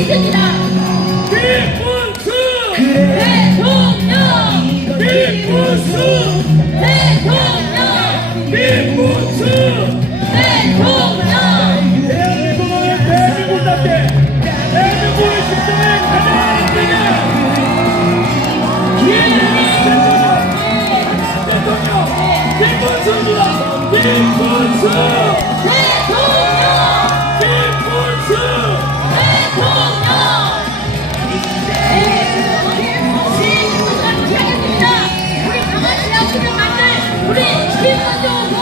있습니다. 김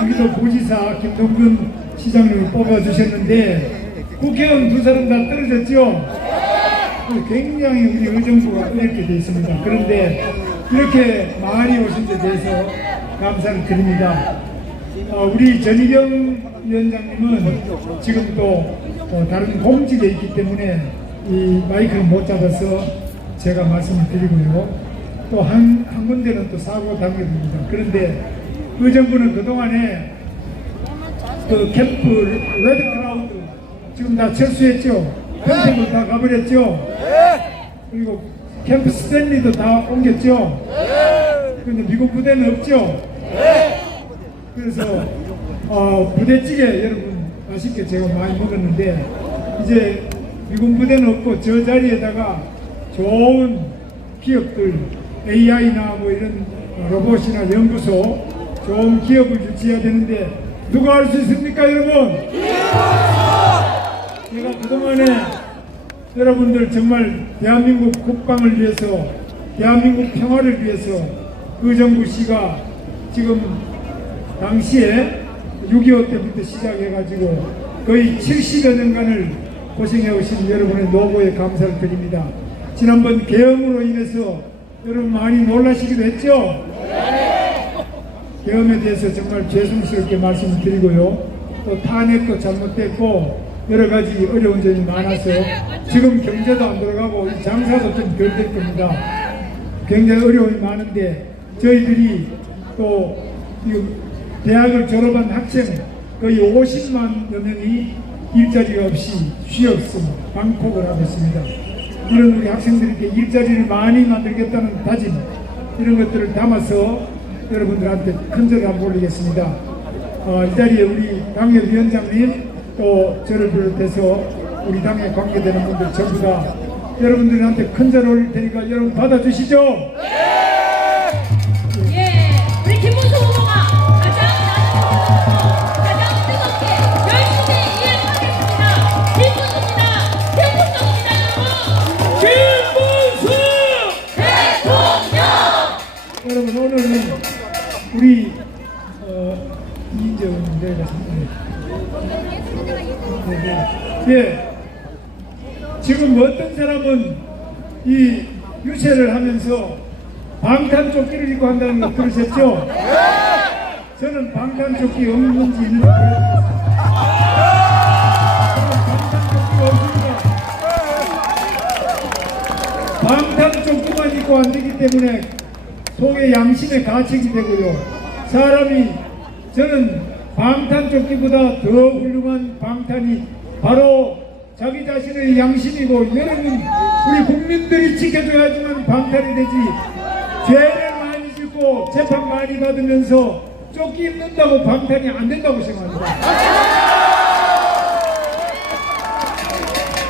경기도 부지사 김동근 시장님을 뽑아주셨는데 국회의원 두 사람 다 떨어졌죠? 굉장히 우리 의정부가 어렵게 되어 있습니다. 그런데 이렇게 많이 오신 데 대해서 감사를 드립니다. 어, 우리 전희경 위원장님은 지금 또 어, 다른 공직에 있기 때문에 이 마이크를 못 잡아서 제가 말씀을 드리고요. 또 한 한 군데는 또 사고 당해입니다. 그런데 의정부는 그동안에 그 캠프 레드 크라우드 지금 다 철수했죠? 평택을 다 가버렸죠? 그리고 캠프 스탠리도 다 옮겼죠? 근데 미국 부대는 없죠? 그래서 어, 부대찌개 여러분 맛있게 제가 많이 먹었는데 이제 미군 부대는 없고 저 자리에다가 좋은 기업들 AI나 뭐 이런 로봇이나 연구소 좋은 기업을 유치해야 되는데 누가 할 수 있습니까 여러분? 제가 그동안에 여러분들 정말 대한민국 국방을 위해서 대한민국 평화를 위해서 의정부 씨가 지금 당시에 6.25 때부터 시작해가지고 거의 70여 년간을 고생해 오신 여러분의 노고에 감사를 드립니다. 지난번 계엄으로 인해서 여러분 많이 놀라시기도 했죠? 계엄에 대해서 정말 죄송스럽게 말씀을 드리고요. 또 탄핵도 잘못됐고 여러 가지 어려운 점이 많아서 지금 경제도 안이 장사도 좀 덜 될 겁니다. 굉장히 어려움이 많은데 저희들이 또이 대학을 졸업한 학생 거의 50만여 명이 일자리가 없이 쉬었습 방콕을 하고 있습니다. 이런 우리 학생들에게 일자리를 많이 만들겠다는 다짐 이런 것들을 담아서 여러분들한테 큰절 한번 올리겠습니다. 어, 이 자리에 우리 당협위원장님 또 저를 비롯해서 우리 당에 관계되는 분들 전부 다 여러분들한테 큰절 올릴 테니까 여러분 받아주시죠. 예, 우리 김문수 후보가 가장 낮은 곳에서 가장 뜨겁게 열심히 이행하겠습니다. 김문수입니다. 대통령입니다, 여러분. 김문수 대통령! 여러분 오늘은 우리 어, 이인재 의원 내가 네. 예. 지금 어떤 사람은 이 유세를 하면서 방탄 조끼를 입고 한다는 거 들으셨죠? 저는 방탄 조끼 없는지 있는지 보여드리겠습니다. 방탄 조끼만 입고 안 되기 때문에 속에 양심의 가책이 되고요. 사람이 저는 방탄 조끼보다 더 훌륭한 방탄이 바로 자기 자신의 양심이고 여러분 우리 국민들이 지켜줘야지만 방탄이 되지 죄를 많이 짓고 재판 많이 받으면서 조끼 입는다고 방탄이 안 된다고 생각합니다.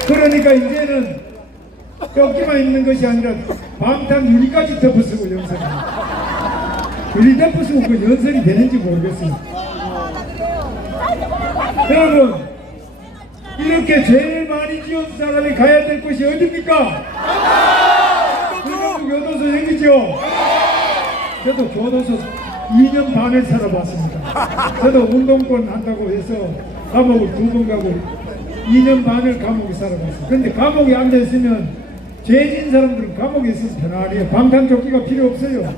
그러니까 이제는 조끼만 입는 것이 아니라 방탄 유리까지 덮어쓰고 연설이 유리 덮어쓰고 그 연설이 되는지 모르겠어요. 여러분 이렇게 제일 많이 지은 사람이 가야 될 곳이 어딥니까? 경북 교도소 여기죠? 저도 교도소 2년 반을 살아봤습니다. 저도 운동권 한다고 해서 감옥을 두 번 가고 2년 반을 감옥에 살아봤어요. 근데 감옥에 앉아있으면 죄진 사람들은 감옥에 있으면 편안해요. 방탄조끼가 필요 없어요.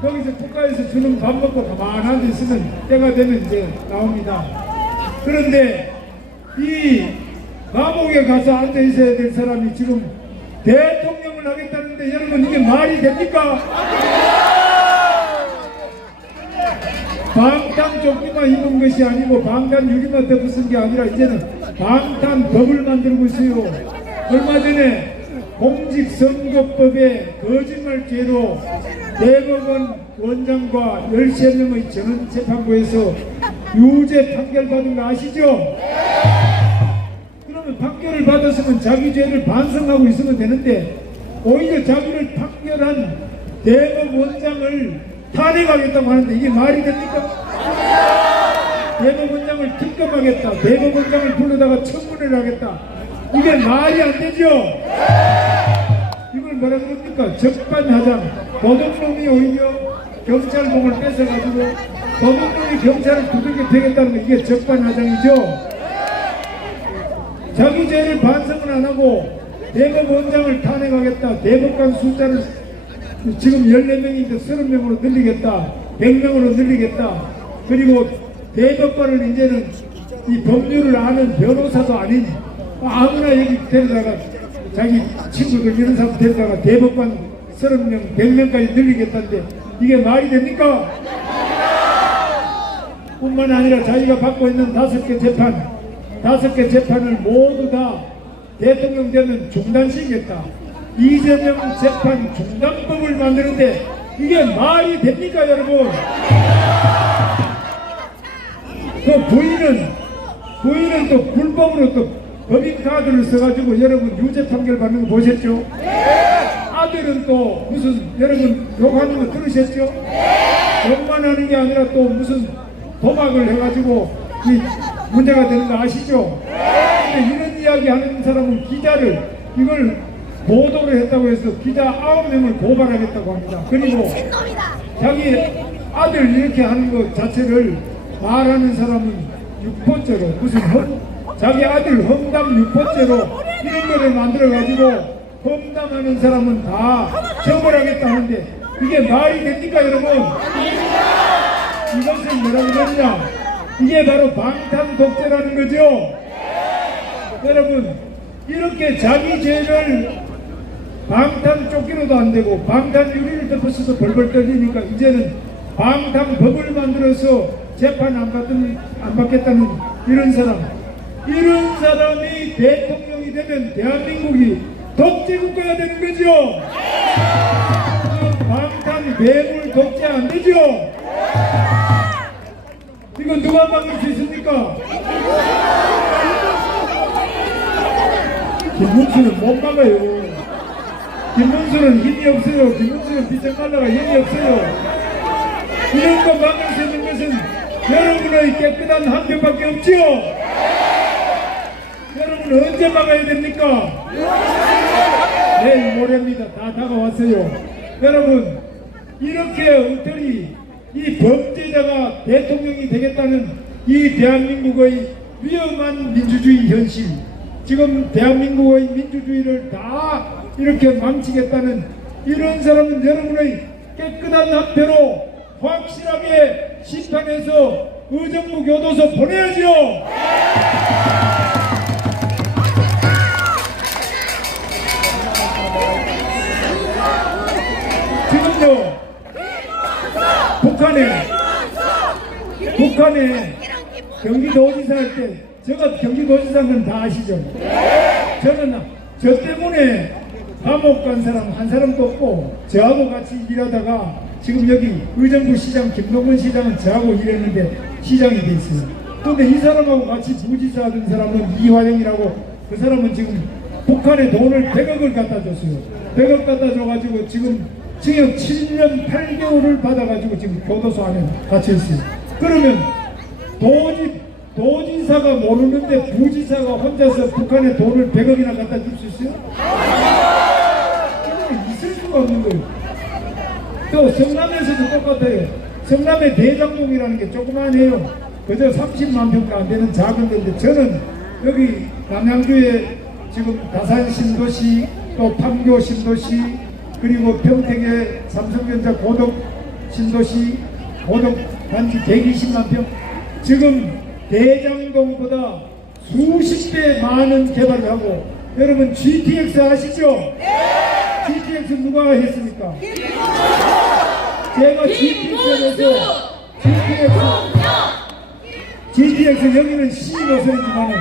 거기서 국가에서 주는 밥 먹고 가만히 앉아 있으면 때가 되면 이제 나옵니다. 그런데 이 감옥에 가서 앉아 있어야 될 사람이 지금 대통령을 하겠다는데 여러분 이게 말이 됩니까? 방탄 조끼만 입은 것이 아니고 방탄 유리만 덮어쓴 게 아니라 이제는 방탄 법을 만들고 있어요. 얼마 전에 공직선거법에 거짓말죄로 대법원 원장과 13명의 전원재판부에서 유죄 판결 받은 거 아시죠? 그러면 판결을 받았으면 자기 죄를 반성하고 있으면 되는데 오히려 자기를 판결한 대법원장을 탄핵하겠다고 하는데 이게 말이 됩니까? 대법원장을 특검하겠다. 대법원장을 불러다가 청문회를 하겠다. 이게 말이 안 되죠? 이걸 뭐라 그럽니까? 적반하장. 도둑놈이 오히려 경찰봉을 뺏어가지고 도둑놈이 경찰을 두들겨 패겠다는 거 이게 적반하장이죠? 자기 죄를 반성을 안 하고 대법 원장을 탄핵하겠다. 대법관 숫자를 지금 14명인데 30명으로 늘리겠다. 100명으로 늘리겠다. 그리고 대법관을 이제는 이 법률을 아는 변호사도 아닌 아무나 여기 데려다가 자기 친구들 이런 사람 데려다가 대법관 30명, 100명까지 늘리겠다는데 이게 말이 됩니까? 뿐만 아니라 자기가 받고 있는 다섯 개 재판, 다섯 개 재판을 모두 다 대통령 되면 중단시키겠다. 이재명 재판 중단법을 만드는데 이게 말이 됩니까, 여러분? 그 부인은 부인은 또 불법으로 또 법인 카드를 써가지고 여러분 유죄 판결 받는 거 보셨죠? 아들은 또 무슨 여러분 욕하는 거 들으셨죠? 욕만 하는 게 아니라 또 무슨 도박을 해가지고 이 문제가 되는 거 아시죠? 근데 이런 이야기 하는 사람은 기자를 이걸 보도를 했다고 해서 기자 아홉 명을 고발하겠다고 합니다. 그리고 자기 아들 이렇게 하는 것 자체를 말하는 사람은 육포죄로 무슨 험, 자기 아들 험담 육포죄로 이런 거를 만들어 가지고 험담하는 사람은 다 처벌하겠다 하는데 이게 말이 됩니까 여러분? 이것은 뭐라고 그러냐? 이게 바로 방탄 독재라는 거죠. 여러분 이렇게 자기 죄를 방탄 조끼로도 안 되고 방탄 유리를 덮어서도 벌벌 떨리니까 이제는 방탄 법을 만들어서 재판 안 받는 안 받겠다는 이런 사람 이런 사람이 대통령이 되면 대한민국이 독재 국가가 되는 거죠. 그 방탄 괴물 독재 안 되죠. 이거 누가 막을 수 있습니까? 김문수는 못 막아요. 김문수는 힘이 없어요. 김문수는 비정갈라가 힘이 없어요. 이런 거 막을 수 있는 것은 여러분의 깨끗한 한 표밖에 없지요. 여러분 언제 막아야 됩니까? 내일 모레입니다. 다 다가왔어요. 여러분 이렇게 엉터리 이 범죄자가 대통령이 되겠다는 이 대한민국의 위험한 민주주의 현실, 지금 대한민국의 민주주의를 다 이렇게 망치겠다는 이런 사람은 여러분의 깨끗한 남태로 확실하게 심판해서 의정부 교도소 보내야지요. 북한에 북한에 경기도지사 할 때 제가 경기도지사인 건다 아시죠? 저는 저 때문에 감옥 간 사람 한 사람도 없고 저하고 같이 일하다가 지금 여기 의정부 시장 김동근 시장은 저하고 일했는데 시장이 돼 있어요. 근데 이 사람하고 같이 부지사 하던 사람은 이화영이라고 그 사람은 지금 북한에 돈을 100억을 갖다 줬어요. 100억 갖다 줘가지고 지금 징역 7년 8개월을 받아가지고 지금 교도소 안에 갇혀 있어요. 그러면 도지 도지사가 모르는데 부지사가 혼자서 북한에 돈을 100억이나 갖다 줄 수 있어요? 그건 있을 수가 없는 거예요. 또 성남에서도 똑같아요. 성남의 대장동이라는 게 조그만해요. 그저 30만 평도 안 되는 작은 데인데 저는 여기 남양주에 지금 다산 신도시 또 판교 신도시 그리고 평택의 삼성전자 고덕 신도시 고덕 단지 120만 평 지금 대장동보다 수십 배 많은 개발을 하고 여러분 GTX 아시죠? GTX 누가 했습니까? 제가 GTX에서 GTX GTX 여기는 C 노선이지만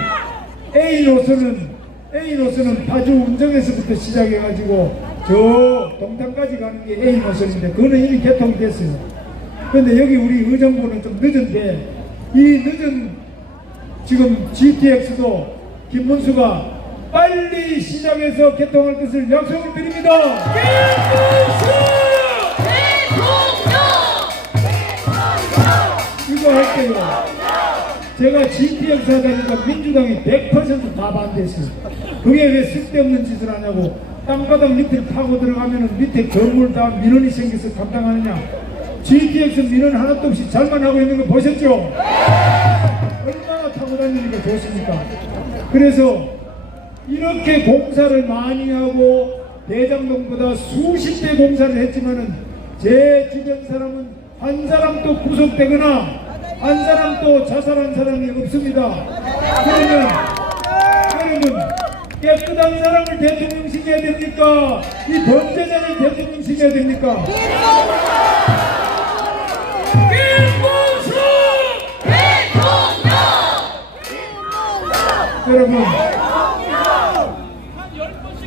A 노선은 A 노선은 파주 운정에서부터 시작해가지고 저 동탄까지 가는 게 A 노선인데 그거는 이미 개통됐어요. 그런데 여기 우리 의정부는 좀 늦은데 이 늦은 지금 GTX도 김문수가 빨리 시작해서 개통할 것을 약속을 드립니다. 이거 할게요. 제가 GTX 하다니까 민주당이 100%다 반대했어요. 그게 왜 쓸데없는 짓을 하냐고. 땅바닥 밑을 파고 들어가면 밑에 건물 다 민원이 생겨서 감당하느냐. GTX 민원 하나도 없이 잘만 하고 있는 거 보셨죠? 얼마나 타고 다니니까 좋습니까? 그래서 이렇게 공사를 많이 하고 대장동보다 수십 대 공사를 했지만은 제 주변 사람은 한 사람도 구속되거나 한 사람도 자살한 사람이 없습니다. 그러면 깨끗한 사람을 대통령 시켜야 됩니까? 이 범죄자를 대통령 시켜야 됩니까? 김문수 여러분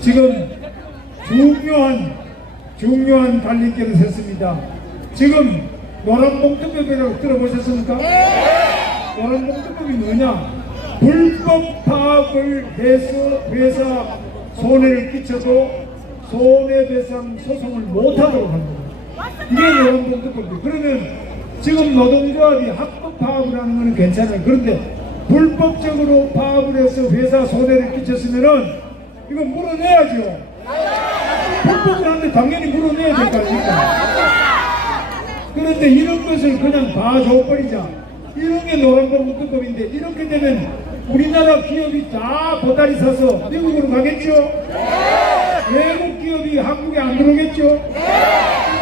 지금 중요한 중요한 달리기를 섰습니다. 지금 노란봉투법이라고 들어보셨습니까? 노란봉투법이 뭐냐? 불법 파악을 해서 회사 손해를 끼쳐도 손해배상 소송을 못하도록 합니다. 이게 노란봉투법이에요. 그러면 지금 노동조합이 합법 파업을 하는 거는 괜찮아요. 그런데 불법적으로 파업을 해서 회사 손해를 끼쳤으면은 이거 물어내야죠. 불법을 하는데 당연히 물어내야 될 거 아닙니까? 그런데 이런 것을 그냥 봐줘버리자. 이런 게 노란봉투법인데 이렇게 되면 우리나라 기업이 다 보따리 사서 미국으로 가겠죠? 외국 기업이 한국에 안 들어오겠죠?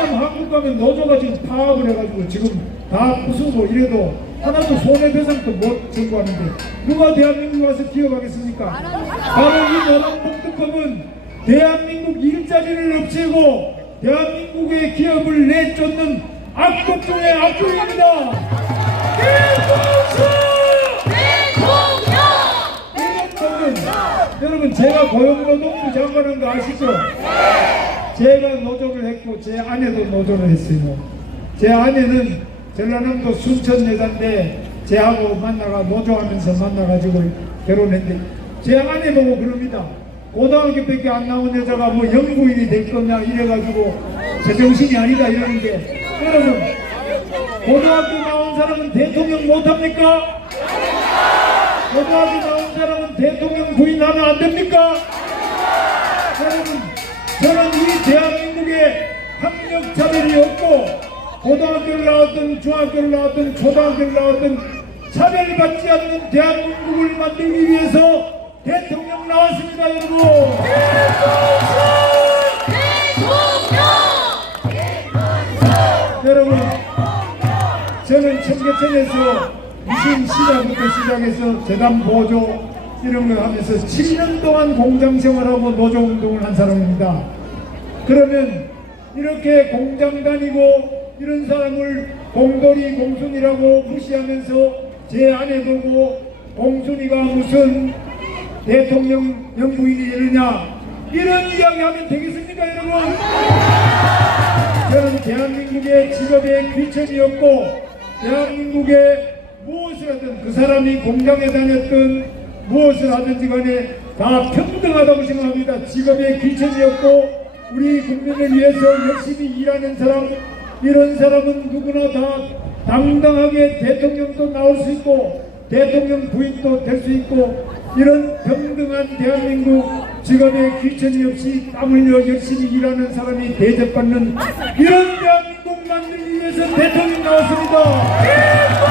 그럼 한국 가면 노조가 지금 파업을 해가지고 지금 다 부수고 이래도 하나도 손해배상도 못 청구하는데 누가 대한민국 와서 기업하겠습니까? 바로 이 노란봉투법은 대한민국 일자리를 없애고 대한민국의 기업을 내쫓는 악법 중의 악법입니다. 여러분 제가 고용노동부 장관한 거 아시죠? 제가 노조를 했고 제 아내도 노조를 했어요. 제 아내는 전라남도 순천 여자인데 제하고 만나가 노조하면서 만나가지고 결혼했는데 제 아내 보고 그럽니다. 고등학교밖에 안 나온 여자가 뭐 영부인이 될 거냐 이래가지고 제정신이 아니다 이러는데 여러분 고등학교 나온 사람은 대통령 못합니까? 고등학교 나온 사람은 대통령 부인하면 안 됩니까? 여러분, 저는 이 대한민국에 학력 차별이 없고 고등학교를 나왔든 중학교를 나왔든 초등학교를 나왔든 차별받지 않는 대한민국을 만들기 위해서 대통령 나왔습니다 여러분 대통령! 여러분 저는 청계천에서 무슨 시작부터 시작해서 재단 보조 이런 거 하면서 7년 동안 공장 생활하고 노조 운동을 한 사람입니다. 그러면 이렇게 공장 다니고 이런 사람을 공돌이 공순이라고 무시하면서 제 아내 보고 공순이가 무슨 대통령 영부인이 되느냐 이런 이야기 하면 되겠습니까 여러분? 저는 대한민국의 직업의 귀천이었고 대한민국의 무엇을 하든 그 사람이 공장에 다녔든 무엇을 하든지 간에 다 평등하다고 생각합니다. 직업의 귀천이었고 우리 국민을 위해서 열심히 일하는 사람 이런 사람은 누구나 다 당당하게 대통령도 나올 수 있고 대통령 부인도 될 수 있고 이런 평등한 대한민국 직업의 귀천이 없이 땀 흘려 열심히 일하는 사람이 대접받는 이런 대한민국 만들기 위해서 대통령 나왔습니다.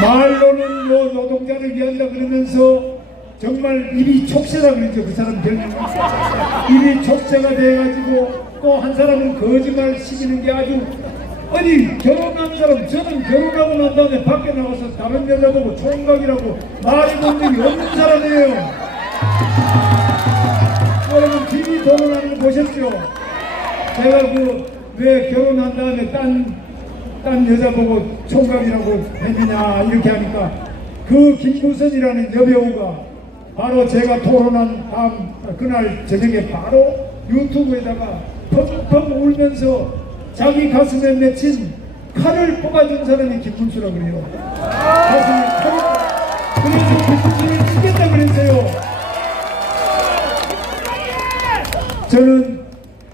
말로는 요 노동자를 위한다 그러면서 정말 입이 촉새라 그러죠. 그 사람 별명 입이 촉새가 돼가지고 또 한 사람은 거짓말 시키는 게 아주 아니 결혼한 사람. 저는 결혼하고 난 다음에 밖에 나가서 다른 여자 보고 총각이라고 말해본 적이 없는 사람이에요. 여러분 TV 토론하는 거 보셨죠? 제가 그 왜 결혼한 다음에 딴, 딴 여자 보고 총각이라고 했느냐 이렇게 하니까 그 김구선이라는 여배우가 바로 제가 토론한 다음 그날 저녁에 바로 유튜브에다가 펑펑 울면서 자기 가슴에 맺힌 칼을 뽑아준 사람이 김문수라 그래요. 가슴에 칼을 그래서 김문수를 죽겠다 그랬어요. 저는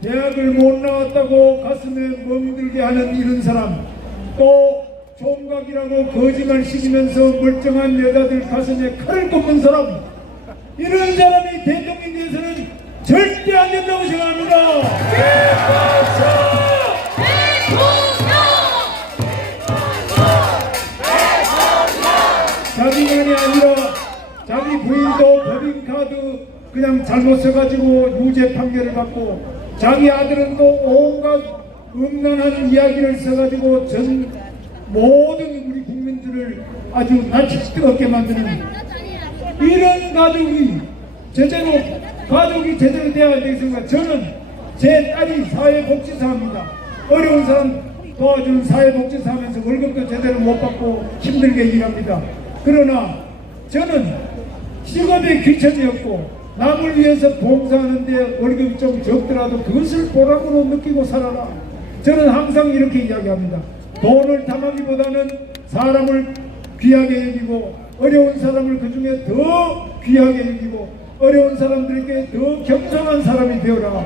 대학을 못 나왔다고 가슴에 멍들게 하는 이런 사람 또 총각이라고 거짓말 시키면서 멀쩡한 여자들 가슴에 칼을 꼽는 사람 이런 사람이 대통령이 돼서는 절대 안 된다고 생각합니다. 자기만이 아니라 자기 부인도 법인카드 그냥 잘못 써가지고 유죄 판결을 받고 자기 아들은 또 온갖 음란한 이야기를 써가지고 전 모든 우리 국민들을 아주 낯이 뜨겁게 만드는 이런 가족이 제대로 가족이 제대로 돼야 되겠습니까? 저는 제 딸이 사회복지사입니다. 어려운 사람 도와주는 사회복지사 하면서 월급도 제대로 못 받고 힘들게 일합니다. 그러나 저는 직업의 귀천이었고 남을 위해서 봉사하는데 월급이 좀 적더라도 그것을 보람으로 느끼고 살아라. 저는 항상 이렇게 이야기합니다. 돈을 탐하기보다는 사람을 귀하게 여기고 어려운 사람을 그 중에 더 귀하게 여기고 어려운 사람들에게 더 겸손한 사람이 되어라.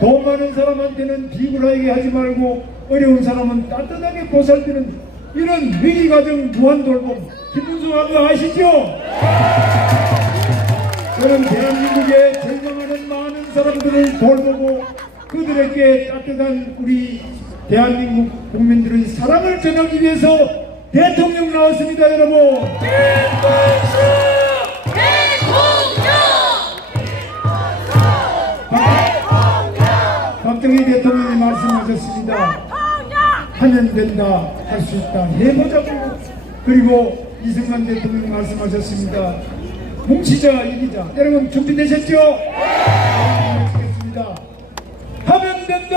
돈 많은 사람한테는 비굴하게 하지 말고 어려운 사람은 따뜻하게 보살피는 이런 위기가정 무한돌봄 김문수 한 거 아시죠? 저는 대한민국에 절망하는 많은 사람들을 돌보고 그들에게 따뜻한 우리 대한민국 국민들의 사랑을 전하기 위해서 대통령 나왔습니다 여러분. 박정희 대통령이 말씀하셨습니다. 하면 된다 할 수 있다 해보자고. 그리고 이승만 대통령이 말씀하셨습니다 뭉치자 이기자 여러분 준비되셨죠? 네! 하면 된다